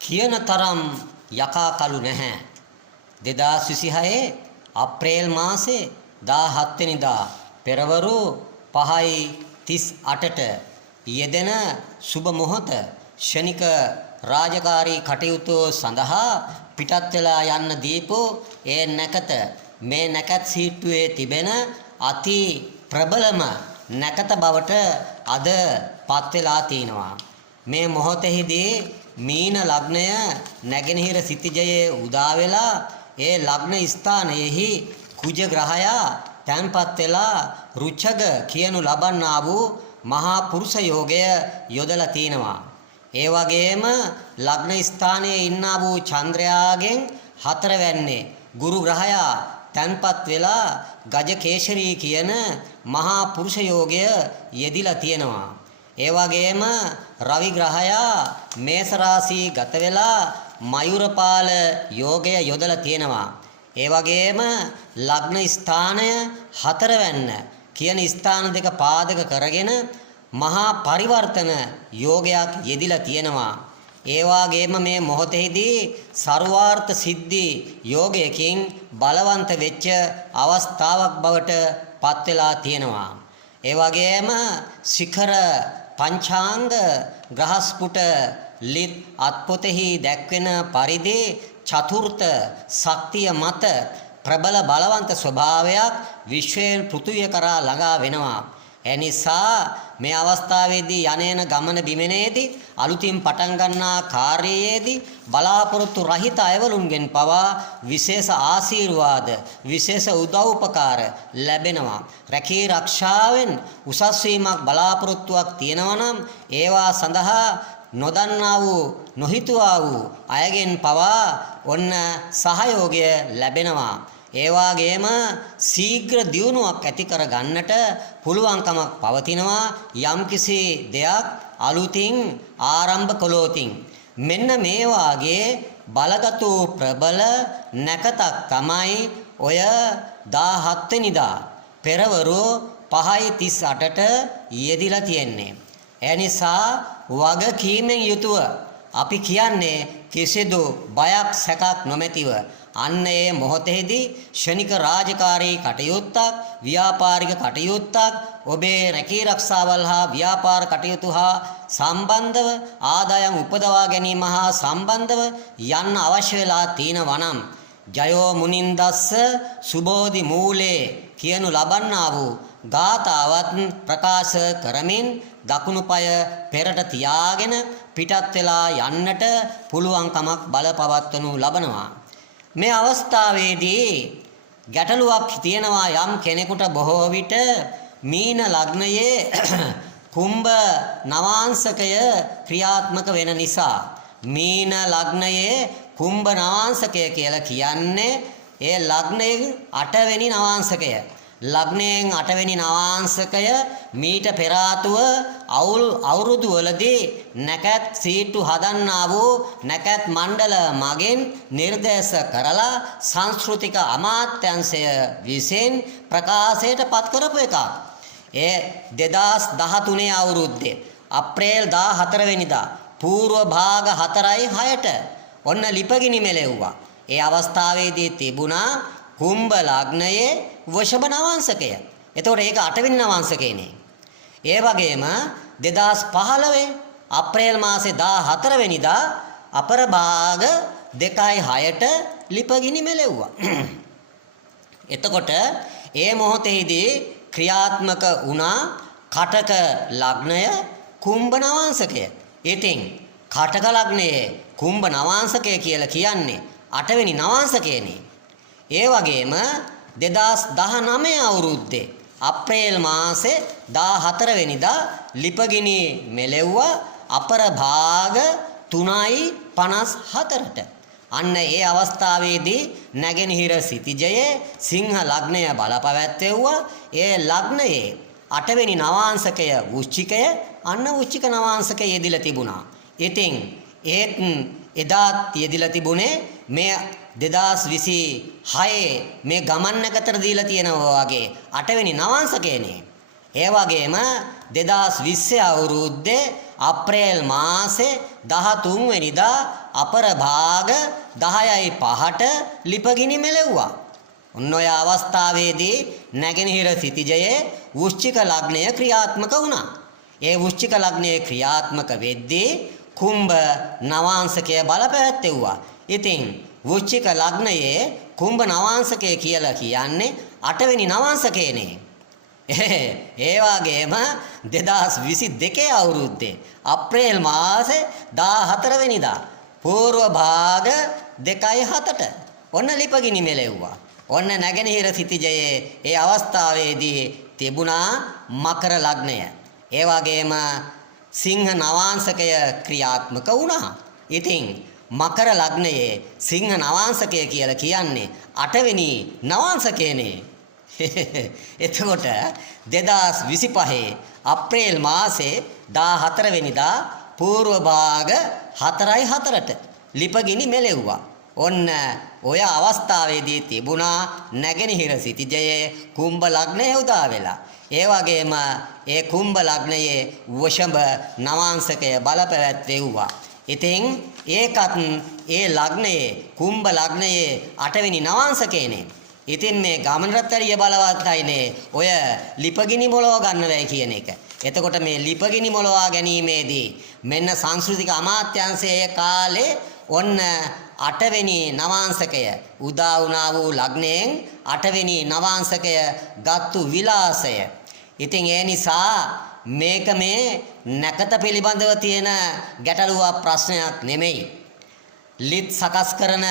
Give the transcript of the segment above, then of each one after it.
කියන තරම් යකා කළු නැහැ. 2026 අප්‍රේල් මාසේ 17 වෙනිදා පෙරවරු 5:38ට යෙදෙන සුබ මොහොත ශනික රාජකාරී කටයුතු සඳහා පිටත් වෙලා යන්න දීපු ඒ නැකත මේ නැකත් සීට්ටුවේ තිබෙන අති ප්‍රබලම නැකත බවට අද පත් වෙලා තිනවා. මේ මොහොතෙහිදී මීන ලග්නය නැගෙනහිර සිතිජයේ උදා වෙලා ඒ ලග්න ස්ථානයේහි කුජ ග්‍රහයා තැන්පත් වෙලා රුචග කියනු ලබන්නා වූ මහා පුරුෂ යෝගය යොදලා තිනවා. ඒ වගේම ලග්න ස්ථානයේ ඉන්නා වූ චන්ද්‍රයාගෙන් හතරවැන්නේ ගුරු ග්‍රහයා තැන්පත් වෙලා ගජකේශරී කියන මහා පුරුෂ යෝගය යෙදිලා තියෙනවා. ඒ වගේම රවි ග්‍රහයා මේස රාශී ගත වෙලා මයුරපාල යෝගය යොදලා තියෙනවා. ඒ වගේම ලග්න ස්ථානය හතරවැන්න කියන ස්ථාන දෙක පාදක කරගෙන මහා පරිවර්තන යෝගයක් යෙදිලා තියෙනවා. ඒ වගේම මේ මොහොතේදී ਸਰවාර්ථ සිද්ධි යෝගයකින් බලවන්ත වෙච්ච අවස්ථාවක් බවට පත් වෙලා තියෙනවා. ඒ වගේම ශිඛර පංචාංග ග්‍රහස්පුට ලිත් අත්පොතෙහි දැක්වෙන පරිදි චතුර්ථ ශක්තිය මත ප්‍රබල බලවන්ත ස්වභාවයක් විශ්වයේ පෘථුවිය කරා ළඟා වෙනවා. එනිසා මේ අවස්ථාවේදී යන්නේන ගමන බිමනේදී අලුතින් පටන් ගන්නා කාර්යයේදී බලාපොරොත්තු රහිත අයවලුන්ගෙන් පවා විශේෂ ආශිර්වාද විශේෂ උදව්පකාර ලැබෙනවා. රැකී රක්ෂාවෙන් උසස් වීමක් බලාපොරොත්තුවක් තියෙනවා නම් ඒවා සඳහා නොදන්නා වූ නොහිතුවා වූ අයගෙන් පවා ඔන්න සහයෝගය ලැබෙනවා. ඒ වගේම ශීඝ්‍ර දියුණුවක් ඇති කර ගන්නට පුළුවන්කමක් පවතිනවා යම්කිසි දෙයක් අලුතින් ආරම්භ කළොතින්. මෙන්න මේ වාගේ බලගතු ප්‍රබල නැකතක් තමයි ඔය 17 වෙනිදා පෙරවරු 5:38ට යෙදිලා තියෙන්නේ. ඒ නිසා වගකීමෙන් යුතුව අපි කියන්නේ කිසිදු බයක් සැකක් නොමැතිව අන්න ඒ මොහොතේදී ශනික රාජකාරී කටයුත්තක් ව්‍යාපාරික කටයුත්තක් ඔබේ රැකී රක්ෂාවල් හා ව්‍යාපාර කටයුතු හා සම්බන්ධව ආදායම් උපදවා ගැනීම හා සම්බන්ධව යන්න අවශ්‍ය වෙලා තියෙනවා නම් ජයෝ මුනින්දස්ස සුබෝධි මූලේ කියනු ලබන්නා වූ ගාතාවත් ප්‍රකාශ කරමින් දකුණු පාය පෙරට තියාගෙන පිටත් වෙලා යන්නට පුළුවන්කමක් බලපවත්වනු ලබනවා. මේ අවස්ථාවේදී ගැටලුවක් තියෙනවා යම් කෙනෙකුට බොහෝ විට මීන ලග්නයේ කුම්භ නවාංශකය ක්‍රියාත්මක වෙන නිසා මීන ලග්නයේ කුම්භ නවාංශකය කියලා කියන්නේ ඒ ලග්නයේ 8 වෙනි නවාංශකය. ලග්නයෙන් 8 වෙනි නවාංශකය මීට පෙර ආතුව අවුරුදු වලදී නැකත් සීට්ටු හදන්නා වූ නැකත් මණ්ඩල මගින් නිර්දේශ කරලා සංස්කෘතික අමාත්‍යාංශය විසින් ප්‍රකාශයට පත් කරපු එකක්. ඒ 2013 අවුරුද්දේ අප්‍රේල් 14 වෙනිදා පූර්ව භාග 4:06ට ඔන්න ලිපගිනි මෙලෙව්වා. ඒ අවස්ථාවේදී තිබුණා කුම්භ ලග්නයේ වෘෂභ නවාංශකය. එතකොට ඒක 8 වෙනි නවාංශකයනේ. ඒ වගේම 2015 අප්‍රේල් මාසේ 14 වෙනිදා අපර භාග 2:06ට ලිපගිනි මෙලෙව්වා. එතකොට ඒ මොහොතේදී ක්‍රියාත්මක වුණා කටක ලග්නය කුම්භ නවාංශකය. ඉතින් කටක ලග්නයේ කුම්භ නවාංශකය කියලා කියන්නේ 8 වෙනි නවාංශකයනේ. ඒ වගේම 2019 අවුරුද්දේ අප්‍රේල් මාසේ 14 වෙනිදා ලිපගිනි මෙලෙව්වා අපර භාග 3:54ට. අන්න ඒ අවස්ථාවේදී නැගෙනහිර සිතිජයේ සිංහ ලග්නය බලපැවැත්වෙව්වා. ඒ ලග්නයේ 8 වෙනි නවාංශකය වෘශ්චිකය අන්න වෘශ්චික නවාංශකය යෙදිලා තිබුණා. ඉතින් ඒත් එදාත් යෙදිලා තිබුණේ මේ 2026 මේ ගමන් නැකතර දීලා තියෙනවා වගේ 8 වෙනි නවාංශකයනේ. ඒ වගේම 2020 අවුරුද්දේ අප්‍රේල් මාසේ 13 වෙනිදා අපරභාග 10:05ට ලිපගිනි මෙලෙව්වා. ඔන්න ඔය අවස්ථාවේදී නැගෙනහිර සිතිජයේ වෘශ්චික ලග්නය ක්‍රියාත්මක වුණා. ඒ වෘශ්චික ලග්නයේ ක්‍රියාත්මක වෙද්දී කුම්භ නවාංශකය බලපැවැත්වුවා. ඉතින් වෘශ්චික ලග්නයේ කුම්භ නවාංශකය කියලා කියන්නේ 8 වෙනි නවාංශකයනේ. ඒ වගේම 2022 අවුරුද්දේ අප්‍රේල් මාසේ 14 වෙනිදා පූර්ව භාග 2:07ට ඔන්න ලිපගිනි මෙලෙව්වා. ඔන්න නැගෙනහිර සිතිජයේ ඒ අවස්ථාවේදී තිබුණා මකර ලග්නය. ඒ වගේම සිංහ නවාංශකය ක්‍රියාත්මක වුණා. ඉතින් මකර ලග්නයේ සිංහ නවාංශකය කියලා කියන්නේ 8 වෙනි නවාංශකයනේ. එතකොට 2025 අප්‍රේල් මාසේ 14 වෙනිදා පූර්ව භාග 4:04ට ලිපගිනි මෙලෙව්වා. ඔන්න ඔය අවස්ථාවේදී තිබුණා නැගෙනහිර සිතිජයේ කුම්භ ලග්නය උදා වෙලා. ඒ වගේම ඒ කුම්භ ලග්නයේ වෘෂභ නවාංශකය බලපැවැත්වුවා. ඉතින් ඒකත් ඒ ලග්නයේ කුම්භ ලග්නයේ 8 වෙනි නවාංශකයනේ. ඉතින් මේ ගමන රත්තරිය බලවත්යිනේ ඔය ලිපගිනි මොලව ගන්නවයි කියන එක. එතකොට මේ ලිපගිනි මොලවා ගැනීමේදී මෙන්න සංස්කෘතික අමාත්‍යාංශයේ කාලේ ඔන්න 8 වෙනි නවාංශකය උදා වුණා වූ ලග්නයෙන් 8 වෙනි නවාංශකය ගත්තු විලාසය. ඉතින් ඒ නිසා මේක මේ නැකත පිළිබඳව තියෙන ගැටලුවක් ප්‍රශ්නයක් නෙමෙයි. ලිත් සකස් කරන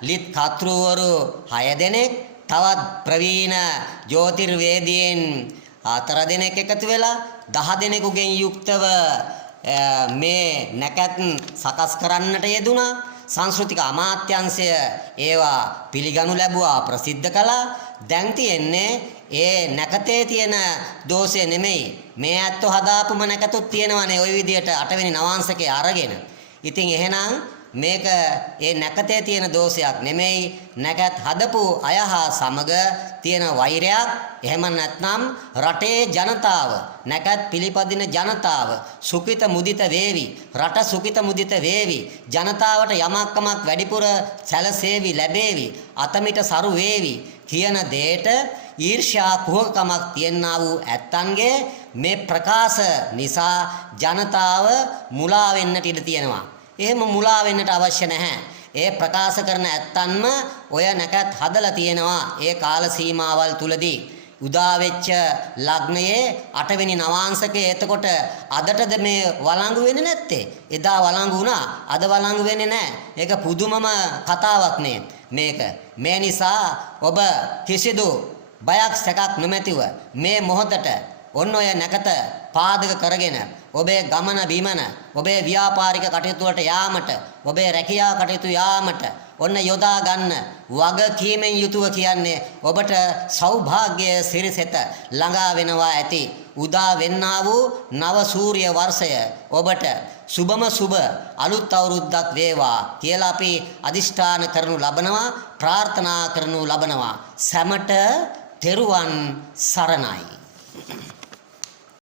ලිත් කර්තෘවරු 6 දෙනෙක් තවත් ප්‍රවීණ ජ්‍යොතිර්වේදීන් 4 දෙනෙක් එකතු වෙලා 10 දෙනෙකුගෙන් යුක්තව මේ නැකත් සකස් කරන්නට යෙදුණා. සංස්කෘතික අමාත්‍යාංශය ඒවා පිළිගනු ලැබුවා ප්‍රසිද්ධ කළා. දැන් තියෙන්නේ ඒ නැකතේ තියෙන දෝෂය නෙමෙයි. මේ ඇත්තෝ හදාපුම නැකතුත් තියෙනවානේ ওই විදියට 8 වෙනි නවාංශකේ අරගෙන. ඉතින් එහෙනම් මේක ඒ නැකතේ තියෙන දෝෂයක් නෙමෙයි. නැකත් හදපු අය හා සමග තියෙන වෛරයක්. එහෙම නැත්නම් රටේ ජනතාව නැකත් පිළිපදින ජනතාව සුඛිත මුදිත වේවි. රට සුඛිත මුදිත වේවි. ජනතාවට යමක්කමක් වැඩිපුර සැලසේවි ලැබේවි. අතමිට සරු වේවි කියන දෙයට ඊර්ෂ්‍යා කුහකකමක් තියනා වූ ඇත්තන්ගේ මේ ප්‍රකාශ නිසා ජනතාව මුලා වෙන්නට ඉඩ තියෙනවා. එහෙම මුලා වෙන්නට අවශ්‍ය නැහැ. ඒ ප්‍රකාශ කරන ඇත්තන්ම ඔය නැකත් හදලා තියෙනවා ඒ කාල සීමාවල් තුලදී. උදා වෙච්ච ලග්නයේ 8 වෙනි නවාංශකයේ එතකොට අදටද මේ වළංගු වෙන්නේ නැත්තේ? එදා වළංගු වුණා, අද වළංගු වෙන්නේ නැහැ. ඒක පුදුමම කතාවක් නේ මේක. මේ නිසා ඔබ කිසිදු බයක් සැකක් නොමැතිව මේ මොහොතට ඔන්න ඔය නැකත පාදක කරගෙන ඔබේ ගමන බිමන ඔබේ ව්‍යාපාරික කටයුතු වලට යාමට ඔබේ රැකියා කටයුතු යාමට ඔන්න යොදා ගන්න වගකීමෙන් යුතුව කියන්නේ ඔබට සෞභාග්‍ය සිරිසෙත ළඟා වෙනවා ඇති. උදා වෙන්නා වූ නව සූර්ය වර්ෂය ඔබට සුබම සුබ අලුත් අවුරුද්දක් වේවා කියලා අපි අදිෂ්ඨාන කරනු ලබනවා, ප්‍රාර්ථනා කරනු ලබනවා. සැමට තෙරුවන් සරණයි.